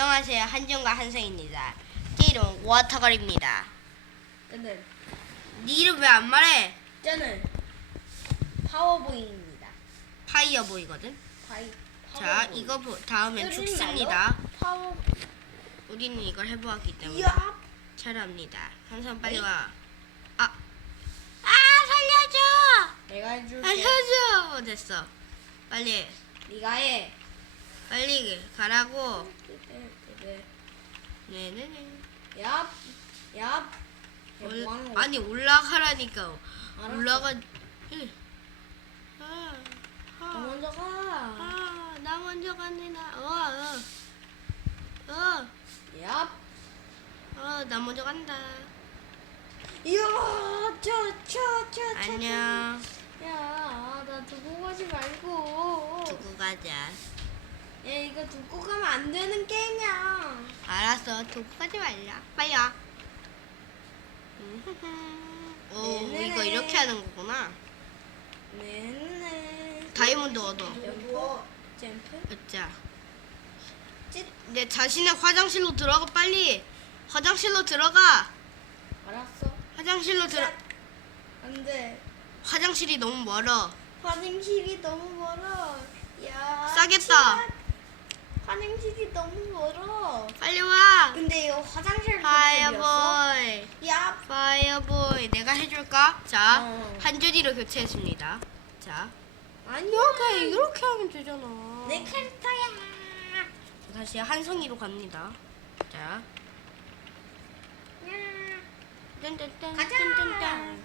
안녕하세요. 한정과 한성입니다. 제 이름 워터걸입니다. 저는 네 이름 왜 안 말해? 저는 파워보이입니다. 파이어 보이거든. 파이. 자, 파워보이. 이거 보- 다음엔 죽습니다. 파워. 우리는 이걸 해보았기 때문에 야. 잘합니다. 한성 빨리 와. 아, 아 살려줘! 내가 해줄게. 살려줘! 됐어. 빨리, 네가 해. 빨리 가라고. 네네네. 얍. 얍. 올- 뭐? 아니 올라가라니까. 알았어. 올라가. 응. 아, 너 아, 먼저 가. 아, 나 먼저 나. 어, 어, 어, 얍. 어, 나 먼저 간다. 이야, 저, 저, 저, 저. 안녕. 야, 나 두고 가지 말고. 두고 가자. 야, 이거 두고 가면 안 되는 게임이야. 알았어, 가지 말라. 빨리 와. 오, 네네네. 이거 이렇게 하는 거구나. 네네. 다이아몬드 얻어. 자, 찢. 내 자신의 화장실로 들어가 빨리. 화장실로 들어가. 알았어. 화장실로 들어. 안 돼. 화장실이 너무 멀어. 화장실이 너무 멀어. 야. 싸겠다. 치- 화장실이 너무 멀어. 빨리 와. 근데 이거 화장실? 파이어보이. 야. 파이어보이. 내가 해줄까? 자, 어. 한 줄이로 교체했습니다. 자, 아니. 이렇게 이렇게 하면 되잖아. 내 캐릭터야. 다시 한성이로 갑니다. 자, 야. 짠짠짠. 가자. 짠짠짠.